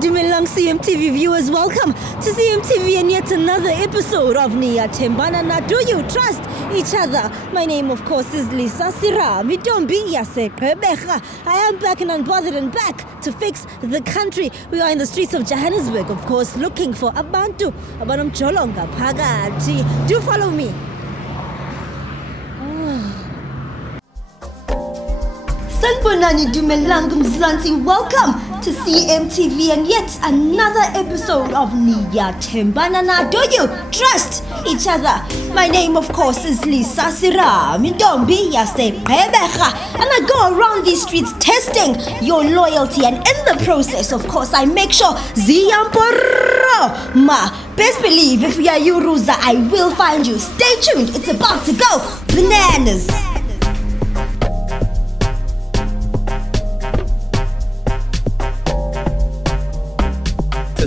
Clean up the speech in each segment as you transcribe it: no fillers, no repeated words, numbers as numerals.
Dumelang CMTV viewers, welcome to CMTV and yet another episode of Niyathembana Na. Do you trust each other? My name, of course, is Lisa Sira. I am back and unbothered and back to fix the country. We are in the streets of Johannesburg, of course, looking for abantu abanomjolonga phakathi. Do follow me. Sanibonani Dumelang Mzansi, welcome to CMTV and yet another episode of Niyathembana Na. Do you trust each other? My name, of course, is Lisa Sira. And I go around these streets testing your loyalty, and in the process, of course, I make sure Ziyamporo ma. Best believe if we are Yuruza, I will find you. Stay tuned, it's about to go bananas.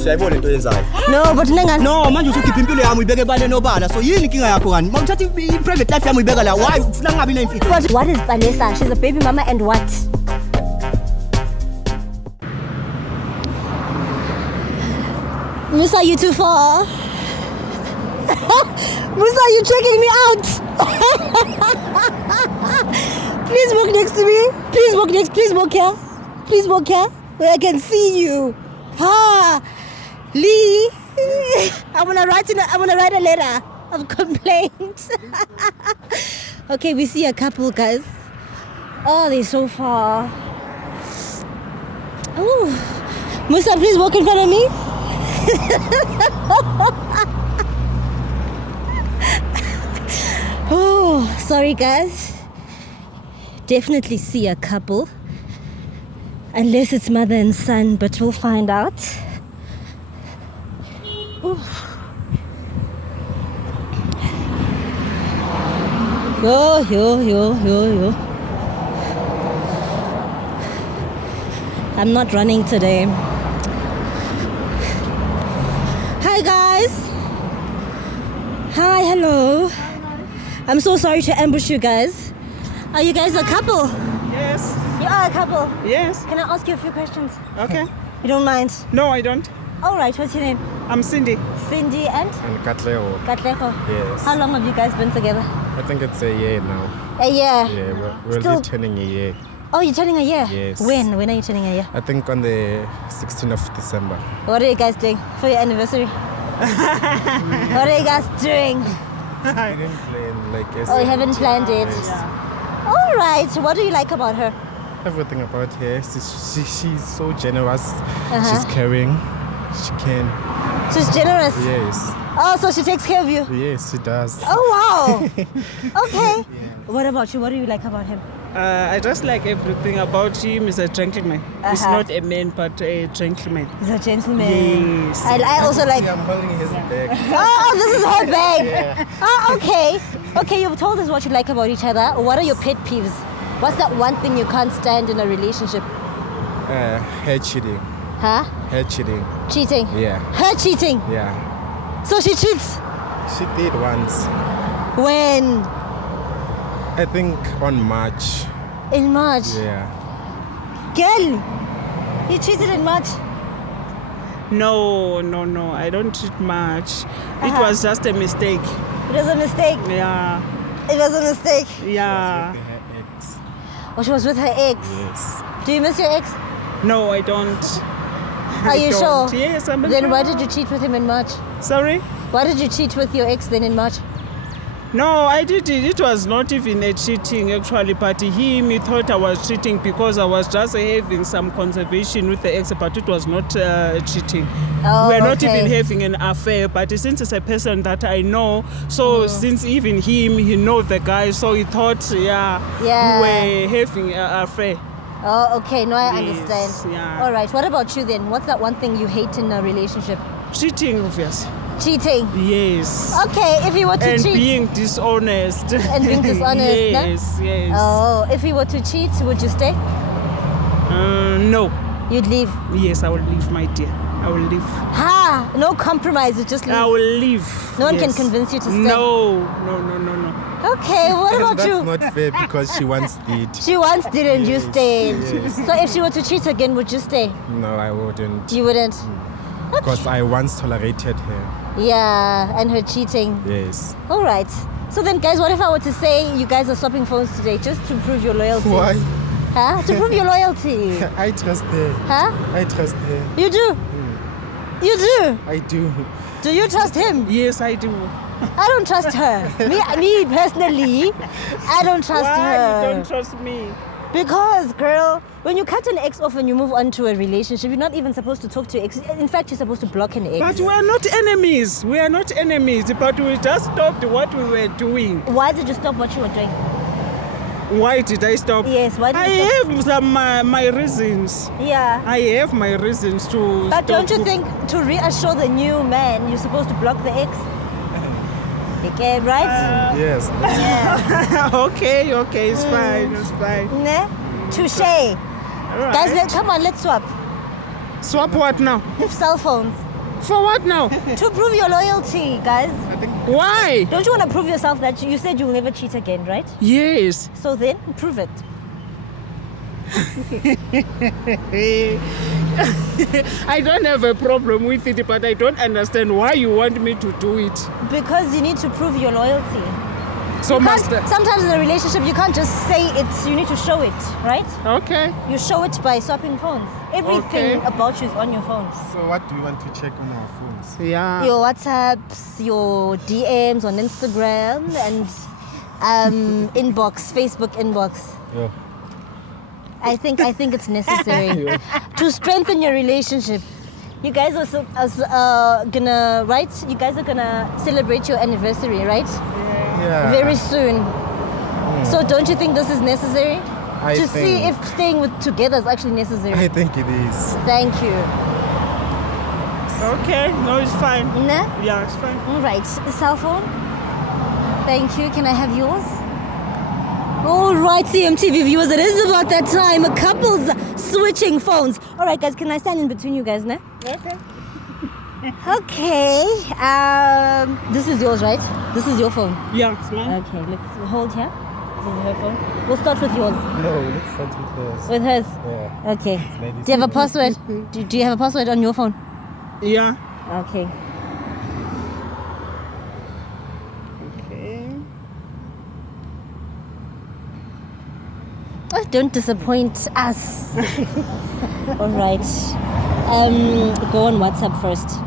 No, but no, manje usukhipha impilo yami uyibeke ebane nobala. So yini inkinga yakho ngani? Mawuthatha i-private life yami uyibeka la. Why ufuna ngabi na imfihlo? But what is Vanessa? She's a baby mama and what? Musa, you too far. Musa, you checking me out? Please walk next to me. Please walk next. Please walk here. Please walk here where I can see you. Ha, Lee. I'm gonna write a letter of complaint. Okay, we see a couple, guys. Oh, they're so far. Oh, Musa, please walk in front of me. Oh, sorry, guys. Definitely see a couple. Unless it's mother and son, but we'll find out. Ooh. Yo. I'm not running today. Hi guys. Hi, hello. I'm so sorry to ambush you guys. Are you guys a couple? Yes. You are a couple? Yes. Can I ask you a few questions? Okay. You don't mind? No, I don't. All right, what's your name? I'm Cindy. Cindy and? Katlego. Katlego. Yes. How long have you guys been together? I think it's a year now. A year? Yeah, we're Still turning a year. Oh, you're turning a year? Yes. When? When are you turning a year? I think on the 16th of December. What are you guys doing for your anniversary? What are you guys doing? We didn't plan like Oh, you haven't planned it? Yes. All right. What do you like about her? Everything about her. She's so generous. She's caring. She can. She's generous? Yes. Oh, so she takes care of you? Yes, she does. Oh, wow. Okay. What about you? What do you like about him? I just like everything about him. He's a gentleman. He's not a man, but a gentleman. He's a gentleman. Yes. I also like... I'm holding his bag. Oh, this is her bag. Yeah. Oh, okay. Okay, you've told us what you like about each other. What are your pet peeves? What's that one thing you can't stand in a relationship? Her cheating. Huh? Her cheating. Cheating? Yeah. Her cheating? Yeah. So she cheats? She did once. When? I think on March. In March? Yeah. Girl, you cheated in March? No. I don't cheat much. It was just a mistake. It was a mistake? Yeah. It was a mistake? Yeah. Her ex. Oh, she was with her ex? Yes. Do you miss your ex? No, I don't. Are you sure? Yes, I'm Then sure. why did you cheat with him in March? Sorry? Why did you cheat with your ex then in March? No, I did it. It was not even a cheating actually, but he thought I was cheating because I was just having some conservation with the ex, but it was not cheating. Oh, We're not okay. even having an affair, but since it's a person that I know, so since even he knows the guy, so he thought, we were having an affair. Oh, okay. No, I Yes, understand. yeah. All right. What about you then? What's that one thing you hate in a relationship? Cheating, obviously. Cheating. Yes. Okay, if he were to And cheat. being dishonest. And being dishonest, Yes, no? yes. Oh, if he were to cheat, would you stay? No. You'd leave. Yes, I will leave, my dear. I will leave. Ha! No compromise, you just leave. I will leave. No one can yes. convince you to stay. No. Okay, what And about that's you? not fair because she once did. She once did and you Yes, stayed. yes. So if she were to cheat again, would you stay? No, I wouldn't. You wouldn't? Because I once tolerated her. Yeah, and her cheating. Yes. All right. So then, guys, what if I were to say you guys are swapping phones today just to prove your loyalty? Why? Huh? To prove your loyalty. I trust her. Huh? I trust her. You do? You do? I do. Do you trust him? Yes, I do. I don't trust her. Me personally, I don't trust Why her. you don't trust me? Because, girl, when you cut an ex off and you move on to a relationship, you're not even supposed to talk to your ex. In fact, you're supposed to block an ex. But we are not enemies. We are not enemies. But we just stopped what we were doing. Why did you stop what you were doing? Why did I stop? Yes, why did I you stop? have some my reasons. Yeah. I have my reasons to But stop. don't you think to reassure the new man, you're supposed to block the ex? Okay, right? Yes. Yeah. okay, it's fine, it's fine. Ne? Touche. Right. Guys, come on, let's swap. Swap what now? Cell phones. For what now? To prove your loyalty, guys. Why? Don't you want to prove yourself that you said you'll never cheat again, right? Yes. So then, prove it. I don't have a problem with it, but I don't understand why you want me to do it. Because you need to prove your loyalty. So must Sometimes in a relationship, you can't just say it, you need to show it, right? Okay. You show it by swapping phones. Everything Okay. about you is on your phones. So what do you want to check on our phones? Yeah. Your WhatsApps, your DMs on Instagram, and inbox, Facebook inbox. Yeah. I think it's necessary to strengthen your relationship. You guys are gonna, right? You guys are gonna celebrate your anniversary, right? Yeah. Very soon. So don't you think this is necessary? I To see think- if staying together is actually necessary. I think it is. Thank you. Okay. No, it's fine. Nah? Yeah, it's fine. All right. Cell phone. Thank you. Can I have yours? All right, CMTV viewers, it is about that time. A couple's switching phones. All right, guys, can I stand in between you guys, nah? Okay. Okay. This is yours, right? This is your phone. Yeah, it's mine. Okay, let's hold here. This is her phone. We'll start with yours. No, let's start with hers. With hers. Yeah. Okay. ladies Do you have a password? Do you have a password on your phone? Yeah. Okay. Okay. Oh, don't disappoint us. All right. Go on WhatsApp first.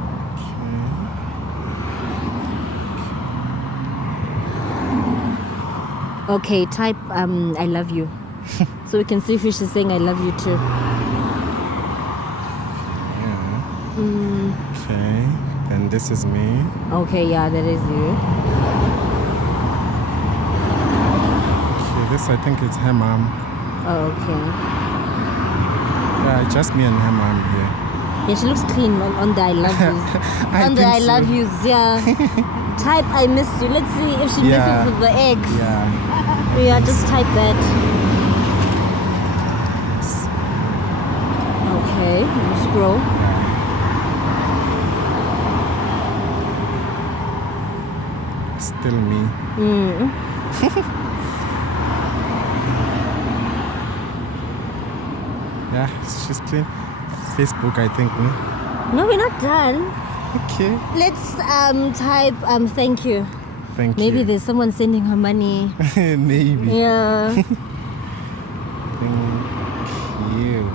Okay, type I love you. So we can see if she's saying I love you too. Okay. Then this is me. Okay, yeah, that is you. Okay, this I think it's her mom. Oh, okay. Yeah, just me and her mom here. Yeah, she looks clean on the I love yous. I On the think I so. love yous, yeah. Type I miss you. Let's see if she Yeah. misses with the X. Yeah. Yeah, just type that. Okay, you scroll. Still me. Yeah, she's clean. Facebook, I think. No, we're not done. Okay. Let's type thank you. Thank Maybe you. there's someone sending her money. Maybe. Yeah. Thank you.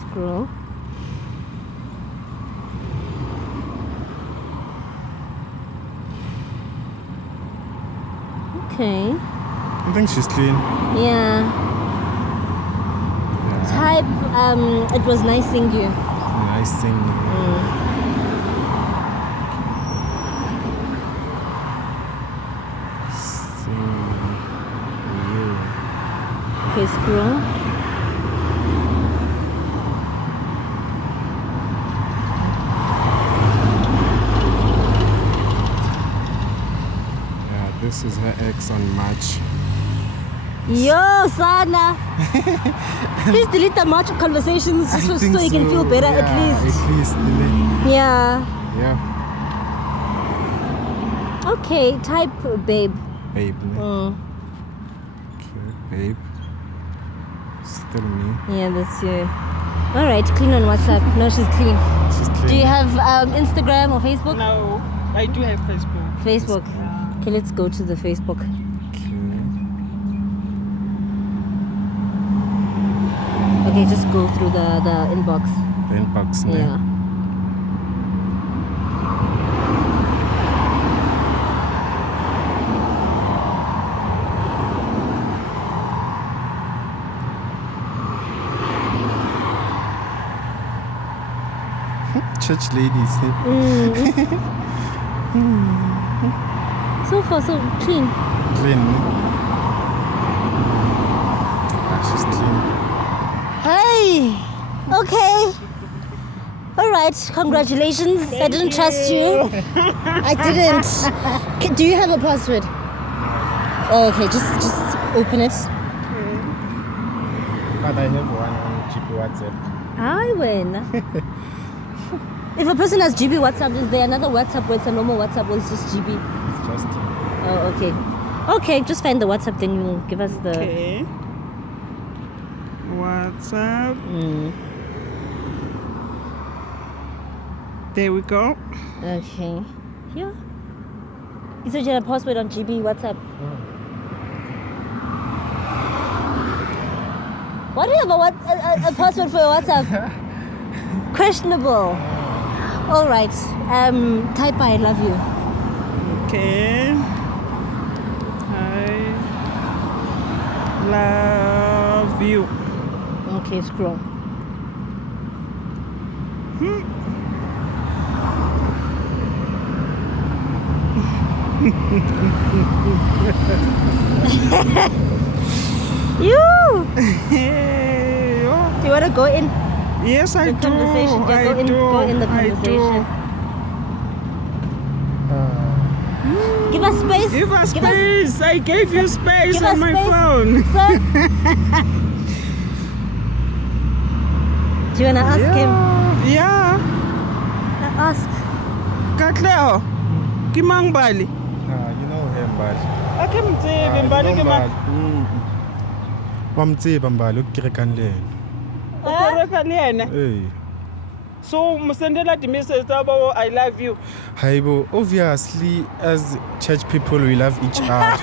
Scroll. Okay. I think she's clean. Yeah. Yeah. Type it was nice seeing you. Nice seeing you. Seeing you. Okay, scroll. Yeah, this is her ex on March. Yo, Sana. Please delete the March conversations just I so think you can feel better yeah, at least. At least, delete. Yeah. Yeah. Okay, type babe. Babe. Ne? Mm. Okay, babe. Still me. Yeah, that's you. All right, clean on WhatsApp. No, she's clean. She's clean. Do you have Instagram or Facebook? No, I do have Facebook. Facebook. Okay, let's go to the Facebook. Okay, just go through the inbox. The inbox. Ne? Yeah. Church ladies. So far, so clean. Clean. Ne? Ah, she's clean. Hey. Okay. All right. Congratulations. I didn't trust you. I didn't. Do you have a password? Oh, okay. Just open it. But I have one on GP WhatsApp. I win. If a person has GB WhatsApp, is there another WhatsApp where it's a normal WhatsApp or it's just GB? It's just Oh, okay. Okay, just find the WhatsApp, then you'll give us the... Okay. WhatsApp. There we go. Okay. Yeah. You said you had a password on GB WhatsApp. Why do you have a password for your WhatsApp? Questionable. All right. Type I love you. Okay. I love you. Okay, scroll. You. Hey, oh. Do you want to go in Yes, I the do. conversation? Yeah, I go in. do. Go in the I do. conversation. Give us space. Give us space. I gave you space Give on us my space. phone. Sir? Do you want to ask him? Yeah. Ask. Katleo. Kimang bali. you know him, but Ake mtsibi mbali kimang. Wamtsiba mbali ukukerekana le. Ukereka liyena. Hey. So musendela the message about I love you. Haibo, obviously as church people we love each other.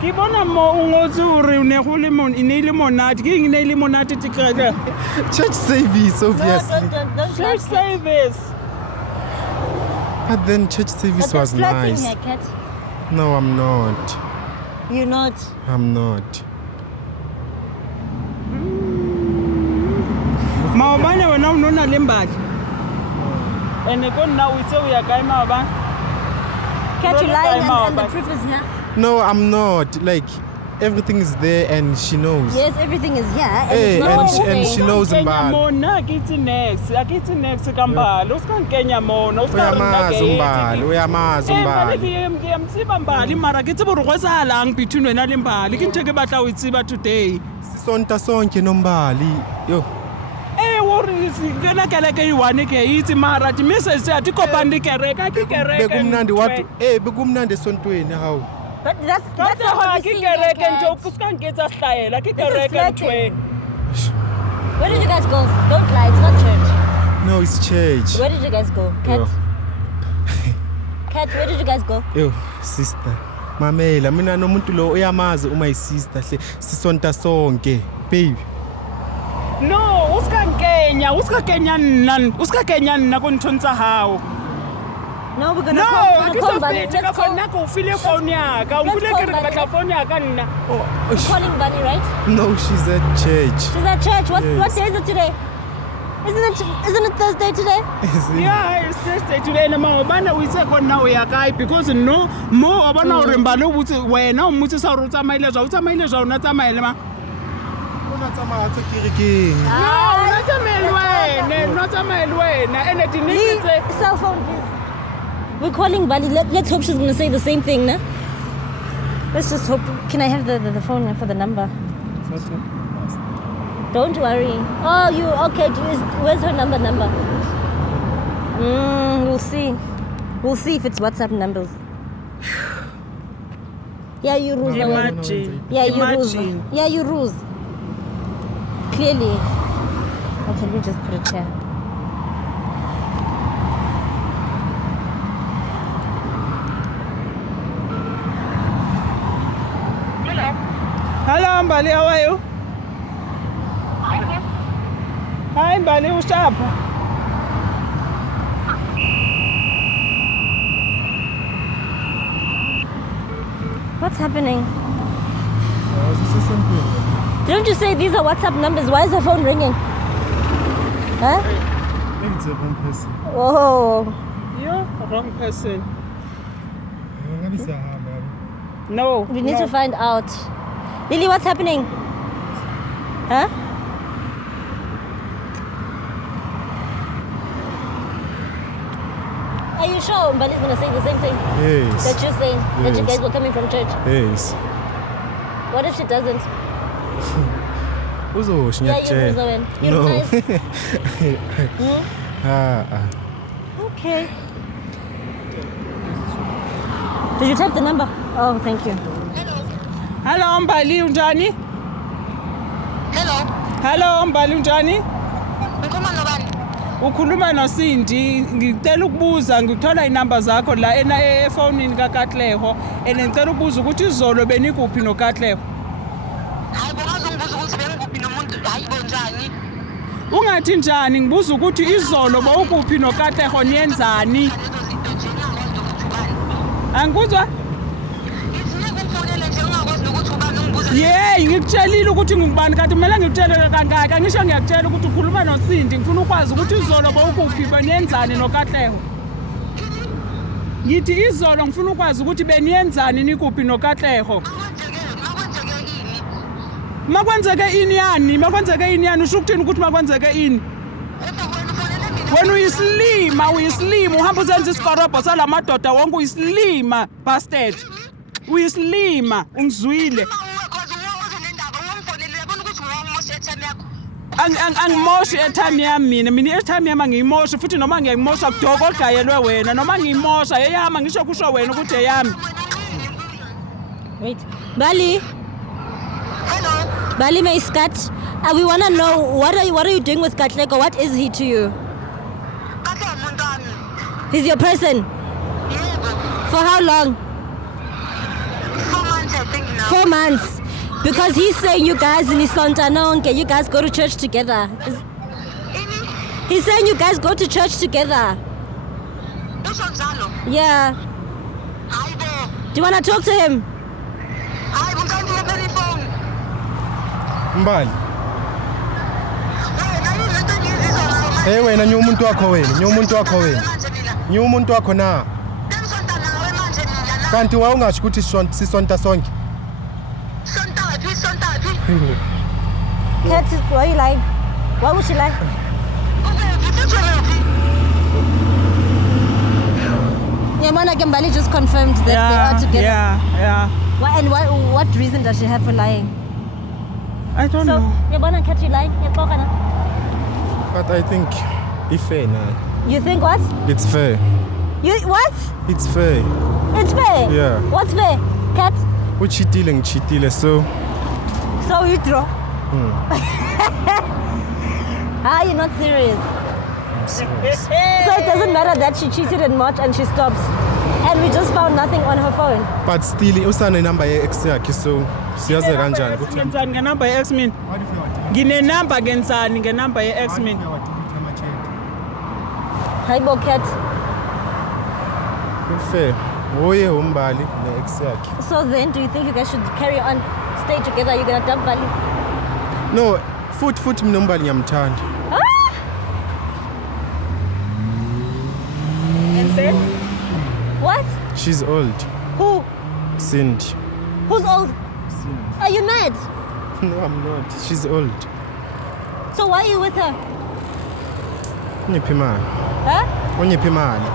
Ke bona mo ngotse hore o ne go le mon ine le monate ke ine le monate tikela. Church service, obviously. Don't Church service. But then church service was nice. Here, Kat. No, I'm not. You're not. I'm not. Maobane wena unona lembali. Ene ko nna o itse o ya kae maoba? Kat, you Don't lying time out, and the but- proof is here. No, I'm not. Like everything is there and she knows. Yes, everything is here. And Hey, it's not and what she- you're and saying. she knows Kenya mbali. mona akithi next kambalo usikangenya mona Uyamazi umbali, uyamazi umbali. ngiyamtsiba mbali mara ke tsebo re go tsalang between wena le mbali ke ntse ke batla o itsiba today Sisonta sonke nombali. Yo. wori ngena keleke yi-1 ke itse mara di-message tse a di kopane le kereka ke kereke Bekumnandi watu. Bekumnandi esontweni how. But that's not ke what we see here, kereke Kat. nto o sikangetsa sehlayela ke This is kereke flirting. ntwe Where did you guys go? Don't lie, it's not church. No, it's church. Where did you guys go? Kat? Yo. Kat, where did you guys go? Yo, sister. Mamela, mina nomuntu lo uyamazi my sister hle sisonta sonke. Baby. no usikakenya nna ko nthong tsa gago No, we're gonna no call, ke we're so gonna call Bunny. fete ka Let's call, gonna ko file phone yaka o let's bule call ke re ke Bunny. batla phone yaka nna we're calling Bunny, right? No, she's at church. She's at church. What Yes. day is it today? Isn't it Thursday today? yeah it's Thursday today na maobana o itse ko nna o ya kae because no mo o bona gore mbale o botse wena o mmotsisa gore o tsamaile jwa ona tsamaile ma Ona tsamaya tse kerekeng. no ona tsamaile wena ene di Lee, nitse cell phone, please. We're calling Bunny. Let's hope she's gonna say the same thing, nah? Let's just hope. Can I have the phone for the number? Don't worry. Oh, you okay? Where's her number? We'll see. We'll see if it's WhatsApp numbers. Yeah, you lose. Imagine. Yeah, you lose. Imagine. Yeah, you lose. Clearly. Okay, let me just put it here. Hello, Mbali, how are you? Hi, Mbali, what's up? What's happening? Didn't you say these are WhatsApp numbers? Why is the phone ringing? Huh? Maybe it's the wrong person. Oh. You're the wrong person. Ngabe siyahamba. No. We need to find out. Lily, what's happening? Huh? Are you sure Mbali's gonna say the same thing Yes. that you're saying? That you Yes. guys were coming from church? Yes. What if she doesn't? Uzosho Yeah, you ngiyakutshela. lose when. You're No. nice. Ah. Okay. Did you type the number? Oh, thank you. Hello, Mbali, unjani? Hello, Mbali, unjani? Ukhuluma noSindi, ngicela ukubuza, ngithola inamba zakho la efonini kaKatleho, and ngicela ukubuza ukuthi izolo benikuphi noKatleho. Hayi bongazongibuza ukuthi bengikuphi nomuntu hayibo njani. Ungathi njani, ngibuza ukuthi izolo bawukuphi noKatleho niyenzani? Lezo zinto nje ngingakwazi ukuthi ubani. Angikuzwa? Ngifuna ukufonela nje ngingakwazi ukuthi ubani ungibuze. Yey, ngikutshelile ukuthi ngubani kanti kumele ngikutshele kangaka. Angisho ngiyakutshela ukuthi ukhuluma noSindi, ngifuna ukwazi ukuthi izolo bawukuphi beniyenzani noKatleho. Ngithi izolo ngifuna ukwazi ukuthi beniyenzani nikuphi noKatleho. Makwenzeke ini yani? Makwenzeke ini yani? Usho ukuthini ukuthi makwenzeke ini? Wena uyislima, uhamba usenza isikorobho salamadoda wonke uyislima, bastard. Uyislima, ungizwile. Angimoshi airtime yami mina airtime yami ngiyimosha futhi noma ngiyayimosha kudoko ogayelwe wena noma ngiyimosha eyama ngisho kusho wena ukuthi eyami. Wait. Bali. Bali Maiskat. We want to know what are you doing with Katlego? What is he to you? He's your person. For how long? 4 months I think now. 4 months. Because he's saying you guys in Isontanonke, you guys go to church together. He's saying you guys go to church together. Usho njalo. Yeah. Hayibo. Do you want to talk to him? Hayibo ngicela ngibele phone. Mbali. Wena izinto engizizwa ngayo. Hey wena nyu umuntu wakho wena, nyu umuntu wakho wena. Nyu umuntu wakho na. Bengisonta nawe manje mina la. Kanti wawungasho ukuthi sisonta sonke. Sonta phi. Kat, why are you lying? Why would she lie? Yeah, Mona Gembali just confirmed that they are together. Yeah. And what reason does she have for lying? I don't So, know. Yabona Kat, you lying? But I think it's fair now. You think what? It's fair. What? It's fair. It's fair? Yeah. What's fair? Kat? Uchitile so. So you throw? Ah, you're not serious. So it doesn't matter that she cheated in March and she stops. And we just found nothing on her phone. But still usana number ye ex yakhe so siyaze kanjani ukuthi Ngenzani ngenamba ye-ex min? Nginenamba ngenzani ngenamba ye-ex min? Hayibo Kat. fair. Oye umbali ne ex yakhe. So then, do you think you guys should carry on, stay together? You're gonna dump Bali? No, futhi mina umbali ngiyamthanda. And then? What? She's old. Who? Cindy. Who's old? Cindy. Are you mad? No, I'm not. She's old. So why are you with her? Ungiphi imali? Huh? Ungiphi imali?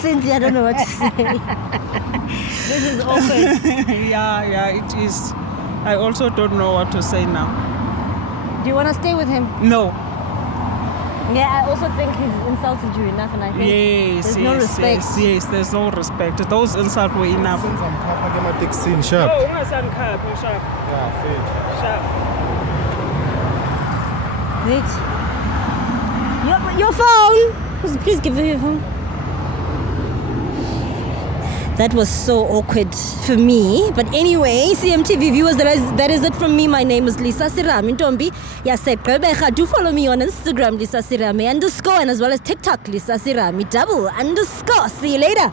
Cynthia, I don't know what to say. This is awkward. Yeah, it is. I also don't know what to say now. Do you want to stay with him? No. Yeah, I also think he's insulted you enough, and I think Yes, there's no respect. yes, there's no respect. Those insults were enough. Ngizamkhapha ke emateksini sharp. Oh, ungasandikhaphi sharp. Yeah, fair. Sharp. Wait. Your phone! Please give me your phone. That was so awkward for me. But anyway, CMTV viewers, that is it from me. My name is Lisa Sirami Ntombi. Do follow me on Instagram, Lisa Sirami _ and as well as TikTok, Lisa Sirami _. See you later.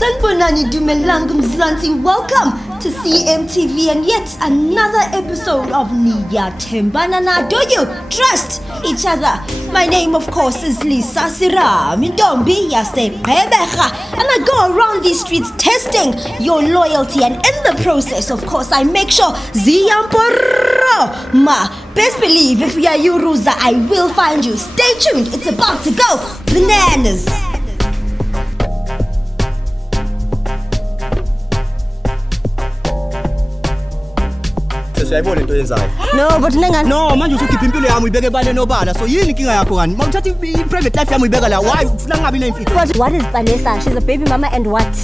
Sanibonani Dumelang Mzansi, welcome to CMTV and yet another episode of Niyathembana Na. Do you trust each other? My name of course is Lisa Sirami Ntombi, and I go around these streets testing your loyalty, and in the process of course I make sure Ziyamporo ma. Best believe if you are Yuruza, I will find you. Stay tuned, it's about to go bananas. Siyayibona into yenzayo. No, but nengani. No, manje usukhipha impilo yami uyibeke ebale nobala. So yini inkinga yakho kani? Mawuthatha i-private life yami uyibeka la. Why ufuna ngabi nemfihlo? But what is Vanessa? She's a baby mama and what?